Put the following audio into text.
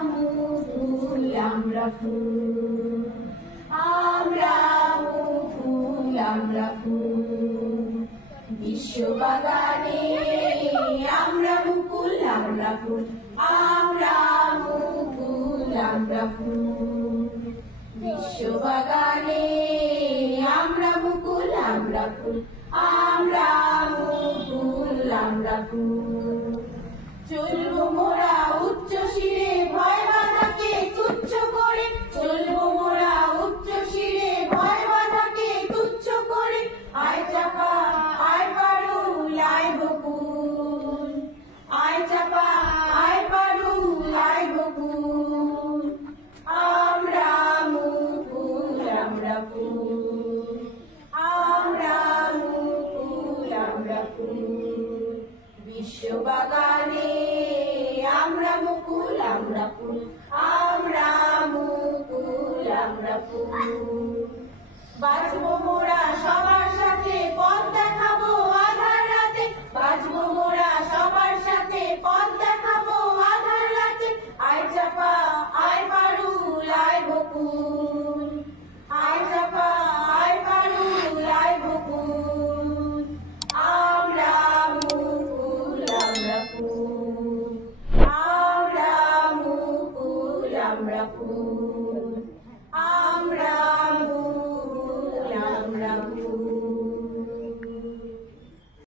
ফুল আমরা ফুল, আমরা ফুল আমরা ফুল, বিশ্ববাগানে আমরা মুকুল আমরা ফুল, আমরা মুকুল আমরা ফুল, বিশ্ববাগানে আমরা মুকুল আমরা ফুল, আমরা মুকুল আমরা ফুল। চলবো মোরা উচ্চ শিরে ভয় বাধাকে তুচ্ছ করে, চলবো মোরা উচ্চ শিরে ভয় বাধাকে তুচ্ছ করে, আয় চাপা আয় পারুল আয় বকুল, আয় চাপা আয় পারুল আয় বকুল, আমরা মুকুল আমরা ফুল, আমরা মুকুল আমরা ফুল, বিশ্ববাগানে আমরা মুকুল আমরা ফুল, আমরা মুকুল আমরা ফুল। বাঁচবো